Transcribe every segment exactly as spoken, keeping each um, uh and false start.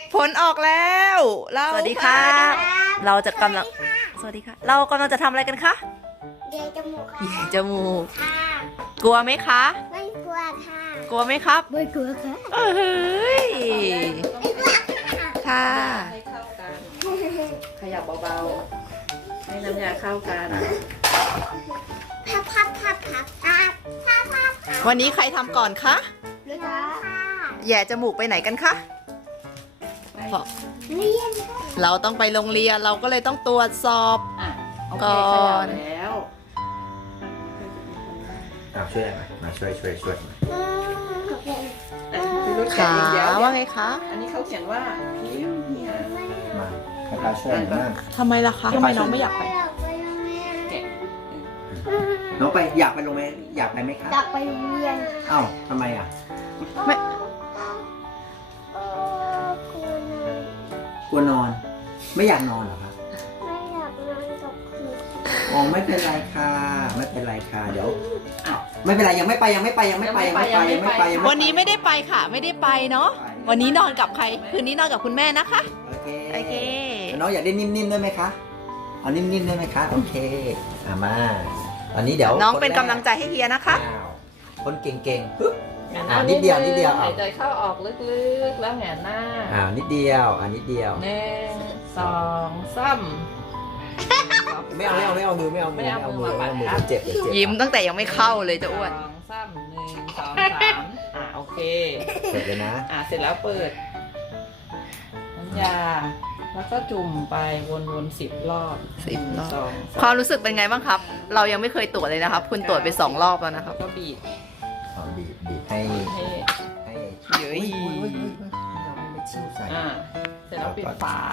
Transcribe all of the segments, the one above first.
ผลออกแล้วเราสวัสดีค่ะเราจะกำลังสวัสดีค่ะเรากำลังจะทำอะไรกันคะเยจมูกค่ะเยจมูกค่ะกลัวไหมคะไม่กลัวค่ะกลัวไหมครับไม่กลัวค่ะเอ้ยไม่กลัวค่ะให้เข้ากันขยับเบาๆให้น้ำยาเข้ากันพับพับพับพับพับพับพับพับวันนี้ใครทำก่อนคะรู้จักค่ะแย่จมูกไปไหนกันคะเรียนค่ะเราต้องไปโรงเรียนเราก็เลยต้องตรวจสอบอ่ะโอเคก่อนขยับแล้วอ่ะช่วยหน่อยมาช่วยช่วยช่วยหน่อยอืมโอเคอ่ะพี่รุ่นแกะขาอีกเดี๋ยวว่าไงคะอันนี้เขาเขียนว่าพิมพ์เฮียมาให้ป้าช่วยหน่อยนะทำไมล่ะคะทำไมน้องไม่อยากไปอยากไปโรงเรียนแกะน้องไปอยากไปโรงเรียนอยากไปไหมคะอยากไปโรงเรียนเอ้าทำไมอ่ะไม่เออกลัวนอนกลัวนอน ไม่อยากนอนเหรอครับไม่อยากนอนกับครูอ๋อไม่เป็นไรค่ะไม่เป็นไรค่ะเดี๋ยวอ้าวไม่เป็นไรยังไม่ไปยังไม่ไปยังไม่ไปยังไม่ไปยังไม่ไปยังไม่ไปวันนี้ไม่ได้ไปค่ะ ไม่ได้ไปเนาะวันนี้นอนกับใครคืนนี้นอนกับคุณแม่นะคะโอเคโอเคแล้วน้องอยากได้นิ่มๆด้วยไหมคะเอานิ่มๆด้วยไหมคะโอเคอ่ะมาตอนนี้เดี๋ยวน้องคเป็นแรกำลังใจให้เฮียนะคะอ้าวคนเก่งๆปึ๊บแหงนหอ่ะน้านิดเดียวนิดเดียวหายใจเข้าออกลึกๆแล้วแหงนหน้าอ่านิดเดียวอ่านิดเดียวหนึ่งสองสามไม่เอาไม่เอาไม่เอามือไม่เอามือไม่เอามือมาปัดไม่คเอารับมือเจ็บเดี๋ยวเจ็บยิ้มตั้งแต่ยังไม่เข้าเลยจะอ้วนสองสามหนึ่งสองสามอ่ะโอเคเจ็บเลยนะอ่ะเสร็จแล้วเปิดน้ำยาแล้วก็จุ่มไปวนๆสิบรอบสิบรอบหนึ่งสองคสามวามรู้สึกเป็นไงบ้างครับ เรายังไม่เคยตรวจเลยนะครับ คุณตรวจไปสองรอบแล้วนะครับก็บีบอ๋อบีบบีบให้ให้ให้เย้ยอุ๊อุ๊อุ๊ยอุ๊ยเราไม่ชิวใส่อ่าเสร็จแล้วปิดฝา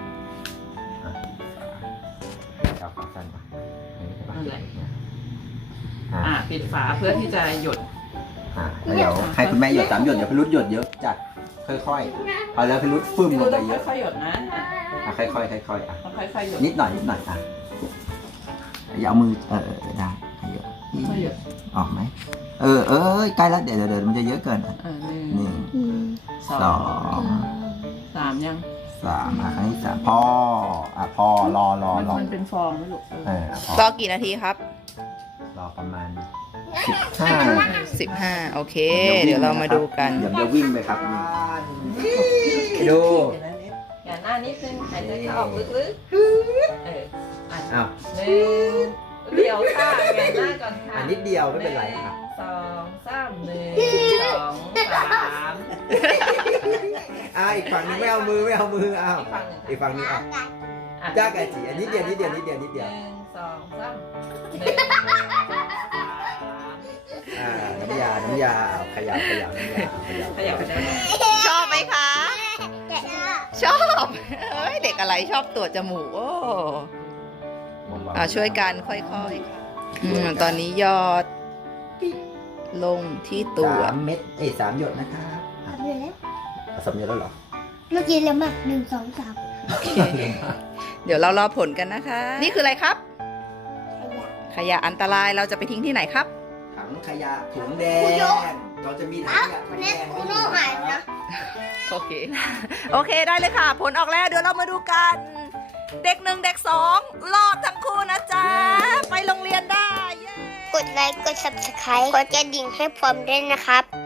เอาฝาสั้นมาอย่างนี้ใช่ปะนั่นแหละอ่าอ่าปิดฝาเพื่อที่จะหยดอ่าแล้วเดี๋ยวให้คุณแม่หยดสามหยดเดี๋ยวพิรุษหยดเยอะจัดค่อยๆเอาแล้วพิรุษฟึ่มพี่ลรู้งไปต้องเยอะค่อยๆหยดนะอ่ะค่อยๆค่อยๆอ่ะต้องค่อยๆหยดนิดหน่อยนิดหน่อยอ่ะอย่าเอามือเออเออได้ให้เยอะค่อยๆหยดออกไหมเออเออใกล้แล้วเดี๋ยวเดี๋ยวเดี๋ยวมันจะเยอะเกินอ่ะเออหนึ่งหนึ่งอืมสสออง งสามยังสามอ่ะครั้งที่สามพออ่ะพอรอรอมันรอมันเป็นฟองไหมลูกเอเออออ่ะพอรอกี่นาทีครับรอประมาณสิบห้าสิบห้าโอเค เดี๋ยวเรามาดูกันเดี๋ยวจะวิ่งไปครับดูอย่าหน้านิดนึงหายใจเข้าออกลึกๆเอออ่ะอ้าวหนึ่งเดี๋ยวค่ะแหงนหน้าก่อนค่ะอันนิดเดียวไม่เป็นไรครับหงสองสามหนึ่งสองสามอ่าอีกฝั่งนึงไม่เอามือไม่เอามืออ้าวอีกฝั่งหนึ่งอีกค่ะฝั่งนี้อ่ะอ่ะจ้าไก่จีอันนิดเดียวนิดเดียวนิดเดียวนิดหเดียวนึ่งสองสามหนึ่งสองสามอ่าน้ำยาน้ำยาเอาขยับขยับน้ำยาขยับขยับไปได้ไหมชอบไหมคะเด็กอ่ะชอบเอ้ยเด็กอะไรชอบตรวจจมูกโอ้อ่าช่วยกันค่อยๆอืมตอนนี้ยอด ลงที่ตรวจสามเม็ดเอ้ยสามหยดนะครับทำอยู่แล้วสามหยดแล้วเหรอเมื่อกี้แล้วมากหนึ่งสองสามโอเค เดี๋ยวเรารอผลกันนะคะ นี่คืออะไรครับขยะขยะอันตรายเราจะไปทิ้งที่ไหนครับถังขยะถุงแดคุณโยงเราจะมีถังขยะถุงแดงคุณโน่หายนะโอเค โอเคได้เลยค่ะ ผลออกแล้วเดี๋ยวเรามาดูกัน เด็กหนึ่งเด็กสองรอดทั้งคู่นะจ๊ะ ไปโรงเรียนได้เย้กดไลค์ กด ซับสไครบ์ กดกระดิ่งให้พร้อมด้วยนะครับ